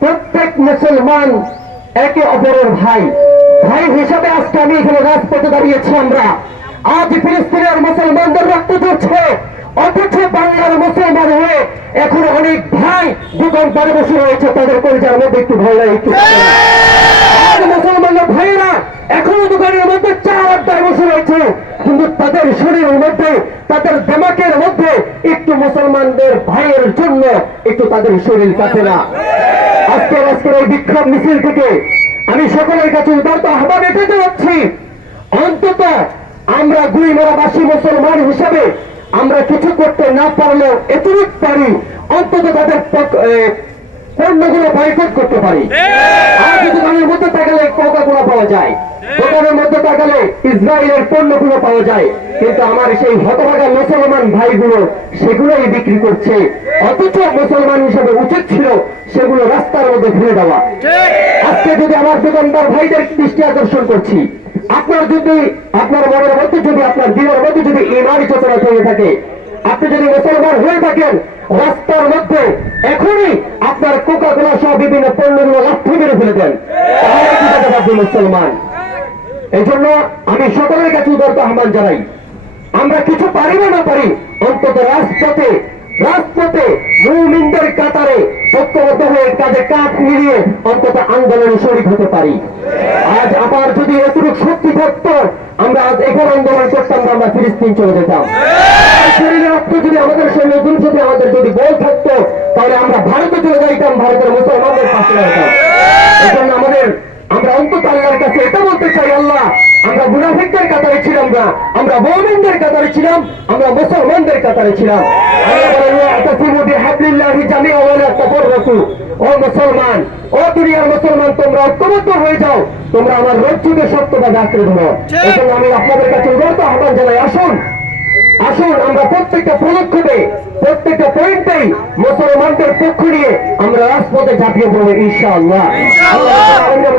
প্রত্যেক মুসলমান একে অপরের ভাই। ভাই হিসাবে আজকে আমি এখানে রাজপথে দাঁড়িয়েছি আমরা। আজ ফিলিস্তিনের মুসলমানদের রক্ত অথচ বাংলার মুসলমান হয়ে এখন অনেক ভাই দোকান পারে বসে রয়েছে, তাদের পরিচার মধ্যে একটু ভয় লাগে আজ মুসলমানের ভাইরা এখনও দোকানের মধ্যে চার আড্ডায় বসে রয়েছে কিন্তু তাদের মধ্যে তাদের দেমাকের মধ্যে একটু মুসলমানদের ভাইয়ের জন্য একটু তাদের শরীর কাছে না। আজকের আজকের এই বিক্ষোভ মিছিল থেকে আমি সকলের কাছে উদারত আহ্বান এটাতে যাচ্ছি অন্তত আমরা গুইমারাবাসী মুসলমান হিসাবে আমরা কিছু করতে না পারলেও এতটুকু পারি অন্তত তাদের পণ্যগুলো বয়কট করতে পারি। আজ দোকানের মধ্যে তাকালে কোকা পাওয়া যায়। দোকানের মধ্যে তাকালে ইসরায়েলের পণ্যগুলো পাওয়া যায়। কিন্তু আমার সেই হতভাগা মুসলমান ভাইগুলো সেগুলোই বিক্রি করছে। অথচ মুসলমান হিসেবে উচিত ছিল সেগুলো রাস্তার মধ্যে ফেলে দেওয়া। আজকে যদি আমার দোকানদার ভাইদের দৃষ্টি আকর্ষণ করছি আপনার যদি আপনার মনের মধ্যে যদি আপনার দিনের মধ্যে যদি ইমানি চেতনা তৈরি থাকে আপনি যদি মুসলমান হয়ে থাকেন রাস্তার মধ্যে এখনই আপনার কোকা কোলা সহ বিভিন্ন পণ্যগুলো লাথি মেরে ফেলে দেন। আপনি মুসলমান। এই জন্য আমি সকলের কাছে উদারত আহ্বান জানাই। আমরা কিছু পারি না না পারি অন্তত রাজপথে রাজপথে মুমিনদের কাতারে ঐক্যবদ্ধ হয়ে কাজে কাজ মিলিয়ে অন্তত আন্দোলনে শরীর হতে পারি। আজ আবার যদি এতটুকু শক্তি থাকতো আমরা আজ এখানে আন্দোলন করতাম না, আমরা ফিলিস্তিন চলে যেতাম। আর শরীরে রক্ত যদি আমাদের শরীরে দুল যদি আমাদের যদি বল থাকতো তাহলে আমরা ভারতে চলে যাইতাম ভারতের মুসলমানদের পাশে দাঁড়াতাম। এই জন্য আমাদের অন্তত আল্লাহর কাছে এটা বলতে চাই আল্লাহ আমরা মুনাফিকদের কাতারে ছিলাম না আমরা মৌমিনদের কাতারে ছিলাম আমরা মুসলমানদের কাতারে ছিলাম। আল্লাহ বলেন, "ওয়া'তাসিমু বিহাবলিল্লাহি জামিআন ওয়া লা তাফাররাকু।" ও মুসলমান ও দুনিয়ার মুসলমান তোমরা ঐক্যবদ্ধ হয়ে যাও তোমরা আমার রজ্জুকে সত্যভাবে আঁকড়ে ধরো। এই আমি আপনাদের কাছে উদারত আহ্বান জানাই আসুন আসুন আমরা প্রত্যেকটা পদক্ষেপে প্রত্যেকটা পয়েন্টেই মুসলমানদের পক্ষ নিয়ে আমরা রাজপথে ঝাঁপিয়ে পড়ব ইনশাআল্লাহ। আমাদের